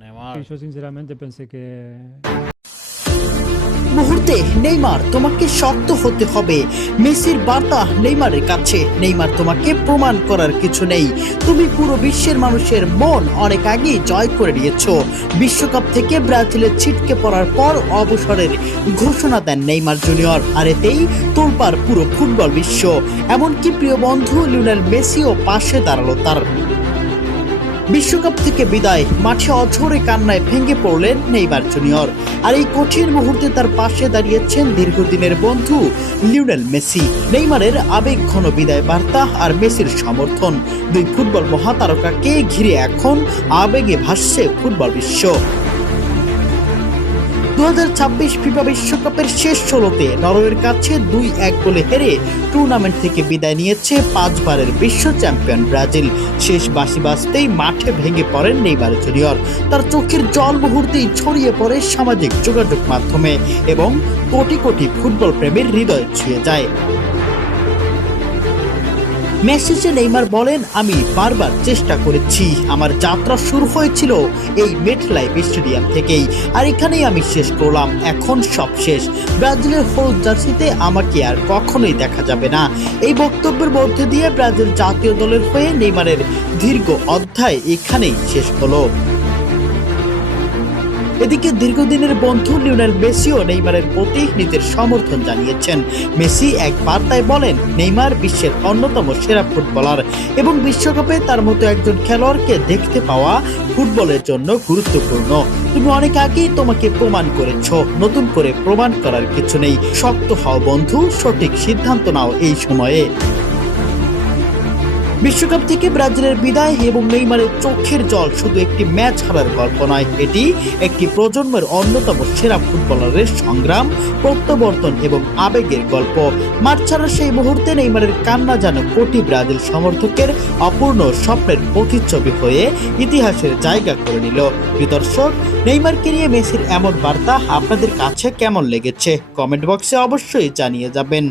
Neymar. Yo sinceramente pensé que মুহূর্তে Neymar তোমাকে শক্ত হতে হবে। মেসির বার্তা নেইমারের কাছে, নেইমার তোমাকে প্রমাণ করার কিছু নেই। তুমি পুরো বিশ্বের মানুষের মন অনেক আগেই জয় করে নিয়েছো। বিশ্বকাপ থেকে ব্রাজিলের ছিটকে পড়ার পর অবসরের ঘোষণা দেন নেইমার জুনিয়র, আর এতেই তোলপাড় পুরো ফুটবল বিশ্ব। এমনকি প্রিয় বন্ধু লিওনেল মেসিও পাশে দাঁড়ালো তার। বিশ্বকাপ থেকে বিদায়, মাঠে অঝরে কান্নায় ভেঙে পড়লেন নেইমার জুনিয়র। আর এই কঠিন মুহূর্তে তার পাশে দাঁড়িয়েছেন দীর্ঘদিনের বন্ধু লিওনেল মেসি। নেইমারের আবেগঘন বিদায় বার্তা আর মেসির সমর্থন, দুই ফুটবল মহাতারকাকে ঘিরে এখন আবেগে ভাসছে ফুটবল বিশ্ব। 2026 ফিফা বিশ্বকাপের শেষ 16তে নরওয়ের কাছে 2-1 গোলে হেরে টুর্নামেন্ট থেকে বিদায় নিয়েছে 5 বারের বিশ্ব চ্যাম্পিয়ন ব্রাজিল। শেষ বাঁশি বাজতেই মাঠে ভেঙে পড়েন নেইমার জুনিয়র। তার চোখের জল মুহূর্তেই ছড়িয়ে পড়ে সামাজিক যোগাযোগ মাধ্যমে এবং কোটি কোটি ফুটবল প্রেমীর হৃদয় ছুঁয়ে যায়। মেসেজে নেইমার বলেন, আমি বারবার চেষ্টা করেছি, আমার যাত্রা শুরু হয়েছিল এই মেটলাইফ স্টেডিয়াম থেকেই, আর এখানেই আমি শেষ করলাম। এখন সব শেষ। ব্রাজিলের হলুদ জার্সিতে আমাকে আর কখনোই দেখা যাবে না। এই বক্তব্যের মধ্যে দিয়ে ব্রাজিল জাতীয় দলের হয়ে নেইমারের দীর্ঘ অধ্যায় এখানেই শেষ হলো। এদিকে দীর্ঘদিনের বন্ধু লিওনেল মেসিও নেইমারের প্রতি নিজের সমর্থন জানিয়েছেন। মেসি এক বার্তায় বলেন, নেইমার বিশ্বের অন্যতম সেরা ফুটবলার এবং বিশ্বকাপে তার মতো একজন খেলোয়াড়কে দেখতে পাওয়া ফুটবলের জন্য গুরুত্বপূর্ণ। তুমি অনেক আগেই তোমাকে প্রমাণ করেছো, নতুন করে প্রমাণ করার কিছু নেই। শক্ত হও বন্ধু, সঠিক সিদ্ধান্ত নাও এই সময়ে। বিশ্বকাপ থেকে ব্রাজিলের বিদায় এবং নেইমারের চোখের জল শুধু একটি ম্যাচ হারার গল্প নয়, এটি একটি প্রজন্মের অন্যতম সেরা ফুটবলারের সংগ্রাম, প্রত্যাবর্তন এবং আবেগের গল্প। মাঠ ছাড়ার সেই মুহূর্তে নেইমারের কান্না যেন কোটি ব্রাজিল সমর্থকের অপূর্ণ স্বপ্নের প্রতিচ্ছবি হয়ে ইতিহাসের জায়গা করে নিল। প্রিয় দর্শক, নেইমারকে নিয়ে মেসির এমন বার্তা আপনাদের কাছে কেমন লেগেছে কমেন্ট বক্সে অবশ্যই জানিয়ে যাবেন।